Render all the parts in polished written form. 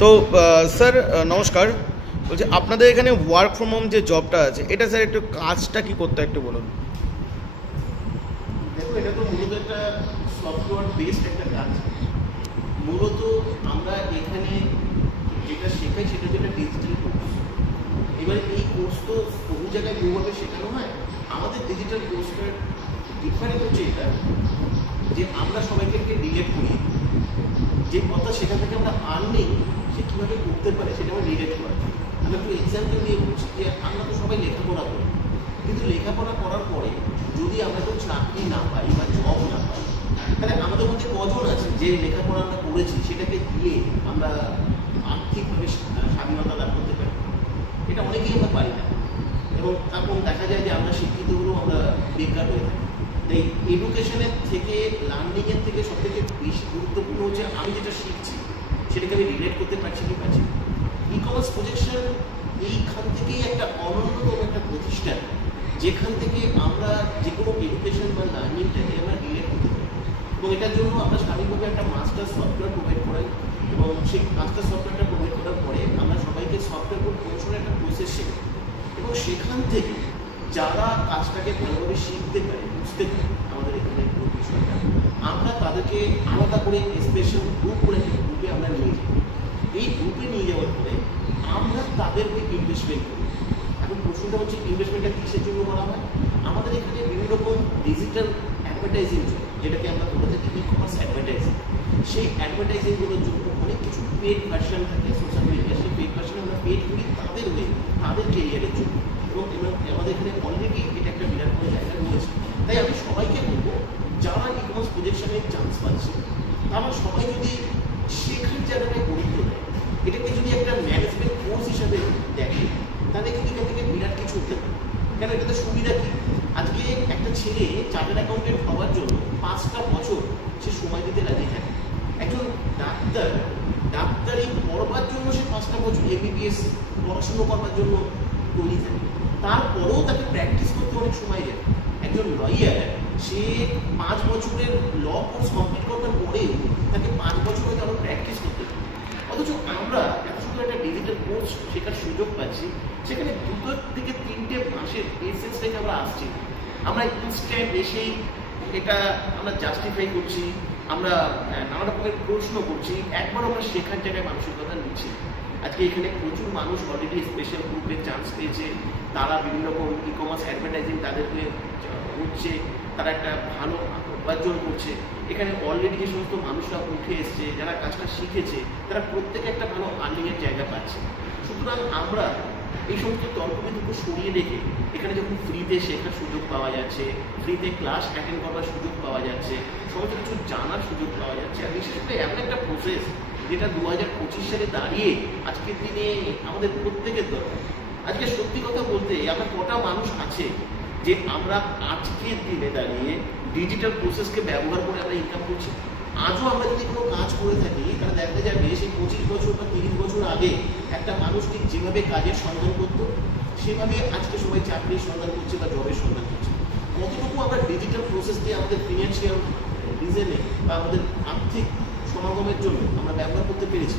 তো স্যার নমস্কার, বলছি আপনাদের এখানে ওয়ার্ক ফ্রম হোম যে জবটা আছে এটা স্যার একটু কাজটা কি করতে একটু বলুন। দেখো, এটা তো মূলত একটা সফটওয়্যার বেসড একটা কাজ। মূলত আমরা এখানে যেটা শেখাই সেটা হচ্ছে একটা ডিজিটাল কোর্স। এবার এই কোর্স তো বহু জায়গায় বহুভাবে শেখানো হয়। আমাদের ডিজিটাল কোর্সটার ডিফারেন্ট হচ্ছে এটা যে আমরা সবাইকে রিলেট করি, যে কথা সেখান থেকে আমরা আর্নিং সে কীভাবে করতে পারে সেটা আমরা রিলেট করি। আমরা একটু এক্সাম্পল দিয়ে বলছি যে আমরা তো সবাই লেখাপড়া করি, কিন্তু লেখাপড়া করার পরে যদি আমরা কেউ চাকরি না পাই বা জব না পাই, তাহলে আমাদের মধ্যে কজন আছে যে লেখাপড়া আমরা করেছি সেটাকে দিয়ে আমরা আর্থিকভাবে স্বাধীনতা লাভ করতে পারি? এটা অনেকেই আমরা পারি না, এবং তখন দেখা যায় যে আমরা শিক্ষিত হলেও আমরা বেকার হয়ে থাকি। তাই এডুকেশনের থেকে, লার্নিংয়ের থেকে সবথেকে বেশি গুরুত্বপূর্ণ হচ্ছে আমি যেটা শিখছি সেটাকে আমি রিলেট করতে পারছি কি পারছি। ই কমার্স প্রজেকশন এইখান থেকেই একটা অনন্যতম একটা প্রতিষ্ঠান, যেখান থেকে আমরা যে কোনো এডুকেশন বা লার্নিংটাকে আমরা রিলেট করতে পারি। এবং এটার জন্য আমরা স্বাভাবিকভাবে একটা মাস্টার সফটওয়্যার প্রোভাইড করাই, এবং সেই মাস্টার সফটওয়্যারটা প্রোভাইড করার পরে আমরা সবাইকে সফটওয়্যার প্রমোশনের একটা প্রসেস শেখাই, এবং সেখান থেকে যারা কাজটাকে ভালোভাবে শিখতে পারে, বুঝতে পারে আমাদের এখানে পুরো বিষয়টা, আমরা তাদেরকে আলাদা করে স্পেশাল গ্রুপ করে গ্রুপে আমরা নিয়ে যাই। এই গ্রুপে নিয়ে যাওয়ার পরে আমরা তাদের ওই ইনভেস্টমেন্ট করি। এখন প্রশ্নটা হচ্ছে ইনভেস্টমেন্টটা কিসের জন্য করা হয়? আমাদের এখানে বিভিন্ন রকম ডিজিটাল অ্যাডভার্টাইজিং চলে, যেটাকে আমরা বলে থাকি ই কমার্স অ্যাডভার্টাইজিং। সেই অ্যাডভার্টাইজিংগুলোর জন্য অনেক কিছু পেড ভার্সন থাকে সোশ্যাল মিডিয়া, সেই পেড ভার্সনে আমরা পেড করি তাদের ওয়ে, তাদের কেরিয়ারের জন্য। এবং আমাদের এখানে অলরেডি এটা একটা বিরাট বড় জায়গা রয়েছে। তাই আমি সবাইকে বলবো, যারা ই কমার্স প্রজেকশনের চান্স পাচ্ছে তারা সবাই যদি শেখার জায়গাটায় গুরুত্ব দেয়, এটাকে যদি একটা ম্যানেজমেন্ট কোর্স হিসাবে দেখে, তাহলে কিন্তু এখান থেকে বিরাট কিছু হতে পারে। কেন, এটাতে সুবিধা কি? আজকে একটা ছেলে চার্টার্ড অ্যাকাউন্টেন্ট হওয়ার জন্য 5টা বছর সে সময় দিতে রাজি থাকে। একজন ডাক্তার ডাক্তারি পড়বার জন্য সে 5টা বছর এমবিবিএস পড়াশুনো করবার জন্য তৈরি থাকে, তারপরেও তাকে প্র্যাকটিস করতে অনেক সময় যায়। একজন লয়ার সে 5 বছরের ল কোর্স কমপ্লিট করবার পরেও তাকে 5 বছর হয়তো আরও প্র্যাকটিস করতে হবে। অথচ আমরা এত সুন্দর একটা ডিজিটাল কোর্স শেখার সুযোগ পাচ্ছি, সেখানে 2 থেকে 3টে মাসের এসেন্স থেকে আমরা আসছি। আমরা ইনস্ট্যান্ট এসেই এটা আমরা জাস্টিফাই করছি, আমরা নানা রকমের প্রশ্ন করছি, একবার আমরা শেখার জায়গায় মানসিকতা নিচ্ছি। আজকে এখানে প্রচুর মানুষ অলরেডি স্পেশাল গ্রুপে চান্স পেয়েছে, তারা বিভিন্ন রকম ই কমার্স অ্যাডভার্টাইজিং তাদেরকে হচ্ছে, তারা একটা ভালো উপার্জন করছে। এখানে অলরেডি যে সমস্ত মানুষরা উঠে এসছে, যারা কাজটা শিখেছে, তারা প্রত্যেকে একটা ভালো আর্নিংয়ের জায়গা পাচ্ছে। সুতরাং আমরা এই সমস্ত তর্কবিতর্ক সরিয়ে রেখে এখানে যখন ফ্রিতে শেখার সুযোগ পাওয়া যাচ্ছে, ফ্রিতে ক্লাস অ্যাটেন্ড করবার সুযোগ পাওয়া যাচ্ছে, সমস্ত কিছু জানার সুযোগ পাওয়া যাচ্ছে, আর বিশেষ করে এমন একটা প্রসেস যেটা 2025 সালে দাঁড়িয়ে আজকের দিনে আমাদের প্রত্যেকের দরকার। আজকে সত্যি কথা বলতে আমরা কটা মানুষ আছে যে আমরা আজকের দিনে দাঁড়িয়ে ডিজিটাল প্রসেসকে ব্যবহার করে আমরা ইনকাম করছি? আজও আমরা যদি কোনো কাজ করে থাকি, তাহলে দেখা যাবে সেই 25 বছর বা 30 বছর আগে একটা মানুষ ঠিক যেভাবে কাজের সন্ধান করত, সেভাবে আজকে সবাই চাকরির সন্ধান করছে বা জবের সন্ধান করছে। কতটুকু আমরা ডিজিটাল প্রসেস দিয়ে আমাদের ফিনান্সিয়াল রিজনে বা আমাদের আর্থিক সমাগমের জন্য আমরা ব্যবহার করতে পেরেছি?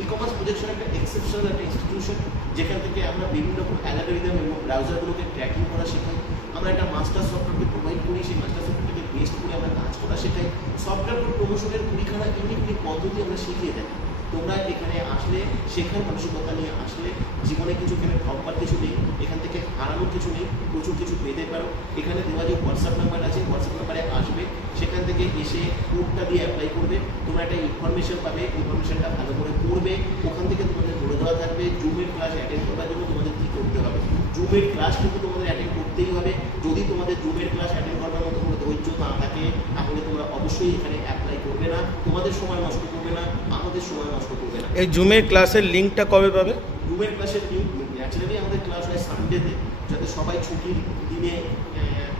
ই কমার্স প্রজেকশন একটা এক্সেপশনাল একটা ইনস্টিটিউশন, যেখান থেকে আমরা বিভিন্ন রকম অ্যালগরিদম এবং ব্রাউজারগুলোকে ট্র্যাকিং করা শেখাই। আমরা একটা মাস্টার সফটওয়্যারকে প্রোভাইড করি, সেই মাস্টার সফটওয়্যারকে বেস্ট করে আমরা কাজ করা শেখাই। সফটওয়্যার প্রমোশনের কুড়িখানা ইউনিক পদ্ধতি আমরা শিখিয়ে থাকি। তোমরা এখানে আসলে শেখার মানসিকতা নিয়ে আসলে জীবনে কিছু এখানে ঠকবার কিছু নেই, এখান থেকে হারানোর কিছু নেই, প্রচুর কিছু পেতে পারো। এখানে দেওয়া যে হোয়াটসঅ্যাপ নাম্বার আছে, হোয়াটসঅ্যাপ নাম্বারে আসবে, সেখান থেকে এসে কোডটা দিয়ে অ্যাপ্লাই করবে, তোমরা একটা ইনফরমেশন পাবে, ইনফরমেশনটা ভালো করে পড়বে। ওখান থেকে তোমাদের বলে দেওয়া থাকবে জুমের ক্লাস অ্যাটেন্ড করার জন্য তোমাদের কী করতে হবে। জুমের ক্লাস কিন্তু তোমাদের অ্যাটেন্ড করতেই হবে। যদি তোমাদের জুমের ক্লাস অ্যাটেন্ড করবার মতো কোনো ধৈর্য না থাকে, তাহলে তোমরা অবশ্যই এখানে অ্যাপ্লাই করবে না, তোমাদের সময় নষ্ট করবে না, আমাদের সময় নষ্ট করবে না। এই জুমের ক্লাসের লিঙ্কটা কবে পাবে? জুমের ক্লাসের লিঙ্ক ন্যাচারালি আমাদের ক্লাস হয় সানডেতে, যাতে সবাই ছুটির দিনে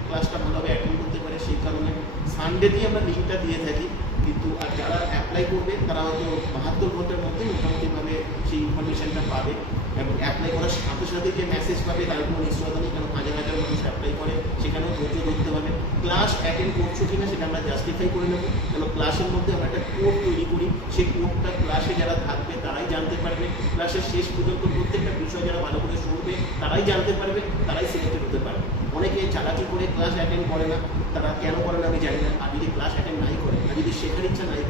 ক্লাসটা ভালোভাবে অ্যাটেন্ড করতে পারে, সেই কারণে সানডেতেই আমরা লিঙ্কটা দিয়ে থাকি। কিন্তু আর যারা অ্যাপ্লাই করবে তারা হয়তো 72 ঘন্টার মধ্যে মোটামুটিভাবে সেই ইনফরমেশনটা পাবে, এবং অ্যাপ্লাই করার সাথে সাথে যে মেসেজ পাবে তার কোনো নিশ্চয়তা নেই, কারণ হাজার হাজার মানুষ অ্যাপ্লাই করে, সেখানেও ধৈর্য ধরতে হবে। ক্লাস অ্যাটেন্ড করছো কিনা সেটা আমরা জাস্টিফাই করে নেবো, কারণ ক্লাসের মধ্যে আমরা একটা কোড তৈরি করি, সেই কোডটা ক্লাসে যারা থাকবে তারাই তারাই জানতে পারবে, ক্লাসের শেষ পর্যন্ত প্রত্যেকটা বিষয় যারা ভালো করে শুনবে তারাই জানতে পারবে, তারাই সিলেক্টেড হতে পারবে। অনেকে চালাকি করে ক্লাস অ্যাটেন্ড করে না, তারা কেন করে না আমি জানি না। আর যদি ক্লাস অ্যাটেন্ড নাই করে, আর যদি শেখার ইচ্ছা নাই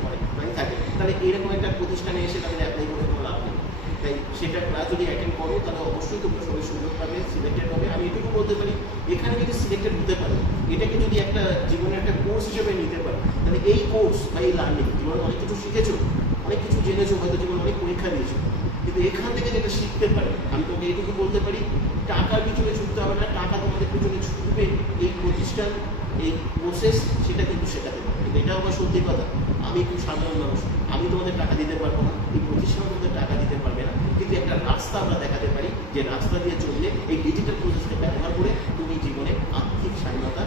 থাকে, তাহলে এরকম একটা প্রতিষ্ঠানে এসে তাদের অ্যাপ্লাই করে কোনো লাভ নেই। তাই সেটা ক্লাস যদি অ্যাটেন্ড করো তাহলে অবশ্যই তোমরা সবাই সুযোগ পাবে, সিলেক্টেড হবে। আমি এটুকু বলতে পারি, এখানে যদি সিলেক্টেড হতে পারো, এটাকে যদি একটা জীবনের একটা কোর্স হিসেবে নিতে পারো, তাহলে এই কোর্স বা এই লার্নিং জীবনে অনেক কিছু শিখেছো, অনেক কিছু জেনেছো, হয়তো জীবনে অনেক পরীক্ষা দিয়েছো, কিন্তু এখান থেকে যেটা শিখতে পারে, আমি তোকে এইটুকু বলতে পারি, টাকার পিছনে ছুটতে হবে না, টাকা তোমাদের পিছনে ছুটবে এই প্রতিষ্ঠান, এই প্রসেস, সেটা কিন্তু শেখাতে পারে। কিন্তু এটা আমার সত্যি কথা, আমি খুব সাধারণ মানুষ, আমি তোমাদের টাকা দিতে পারবো না, এই প্রতিষ্ঠান তোমাদের টাকা দিতে পারবে না, কিন্তু একটা রাস্তা আমরা দেখাতে পারি, যে রাস্তা দিয়ে চললে এই ডিজিটাল প্রসেসকে ব্যবহার করে তুমি জীবনে আর্থিক স্বাধীনতা